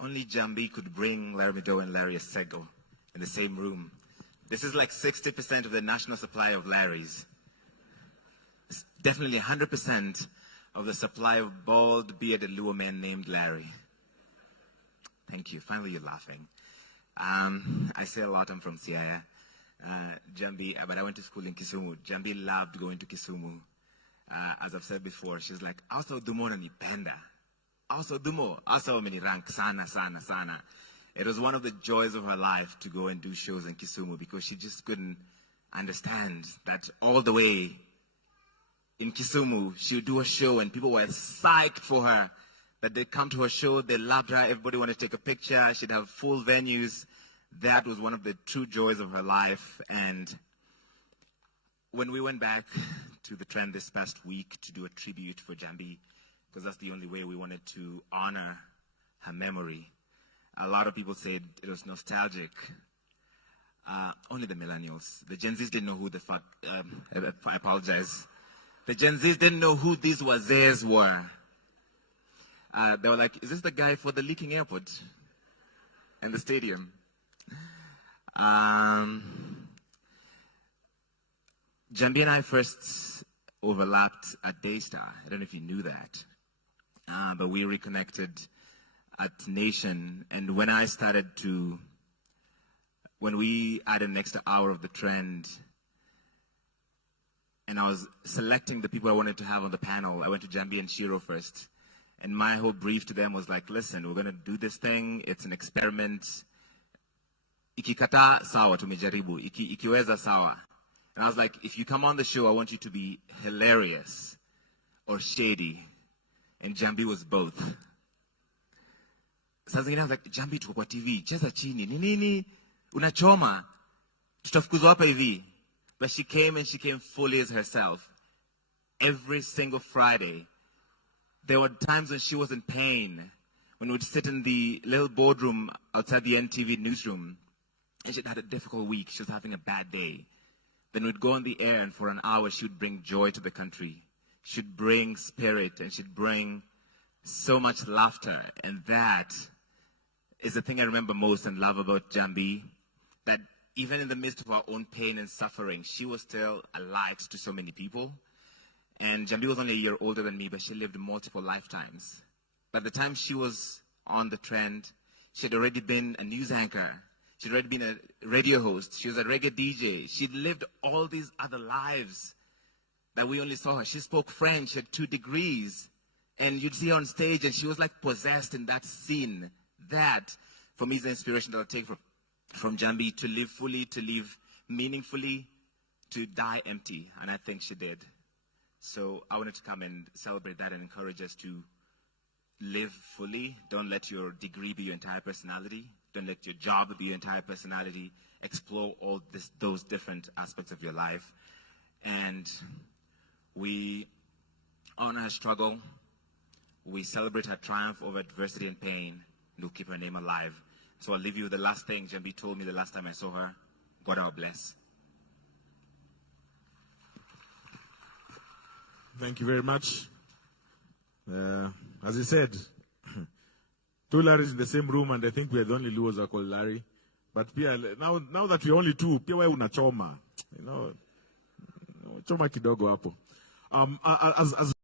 Only Jhamby could bring Larry Madowo and Larry Asego in the same room. This is like 60% of the national supply of Larrys. It's definitely 100% of the supply of bald, bearded Luo men named Larry. Thank you. Finally, you're laughing. I say a lot. I'm from Siaya. Jhamby, but I went to school in Kisumu. Jhamby loved going to Kisumu. As I've said before, she's like, also dumo na nipenda. Also dumo, also many rank sana, sana, sana. It was one of the joys of her life to go and do shows in Kisumu because she just couldn't understand that all the way in Kisumu, she would do a show and people were psyched for her. That they'd come to her show, they loved her, everybody wanted to take a picture, she'd have full venues. That was one of the true joys of her life. And when we went back to the trend this past week to do a tribute for Jhamby, because that's the only way we wanted to honor her memory, a lot of people said it was nostalgic. Only the millennials. The Gen Zs didn't know who the fuck, I apologize. The Gen Zs didn't know who these wazers were. They were like, is this the guy for the leaking airport and the stadium? Jhamby and I first overlapped at Daystar. I don't know if you knew that. But we reconnected at Nation. And when we added an extra hour of the trend, and I was selecting the people I wanted to have on the panel, I went to Jhamby and Shiro first. And my whole brief to them was like, listen, we're going to do this thing. It's an experiment. Ikikata sawa tumejaribu. Ikiweza sawa. And I was like, if you come on the show, I want you to be hilarious or shady. And Jhamby was both. Sasa zingine I was like, Jhamby tuko kwa TV, cheza chini. Nini? Unachoma. Tutafukuzwa hapa hivi. But she came and she came fully as herself. Every single Friday. There were times when she was in pain, when we'd sit in the little boardroom outside the NTV newsroom, and she'd had a difficult week. She was having a bad day. Then we'd go on the air, and for an hour, she'd bring joy to the country. She'd bring spirit, and she'd bring so much laughter. And that is the thing I remember most and love about Jhamby, that even in the midst of our own pain and suffering, she was still a light to so many people. And Jhamby was only a year older than me, but she lived multiple lifetimes. By the time she was on the trend, she had already been a news anchor. She'd already been a radio host. She was a reggae DJ. She'd lived all these other lives that we only saw her. She spoke French, she had 2 degrees. And you'd see her on stage, and she was like possessed in that scene. That, for me, is the inspiration that I'll take from Jhamby, to live fully, to live meaningfully, to die empty. And I think she did. So I wanted to come and celebrate that and encourage us to live fully. Don't let your degree be your entire personality. Don't let your job be your entire personality. Explore all those different aspects of your life. And we honor her struggle. We celebrate her triumph over adversity and pain. And we'll keep her name alive. So I'll leave you with the last thing Jhamby told me the last time I saw her. God our bless. Thank you very much. As he said, 2 Larrys in the same room, and I think we are the only Luos are called Larry. But now that we're only 2, pia wewe unachoma. You know, choma kidogo hapo. As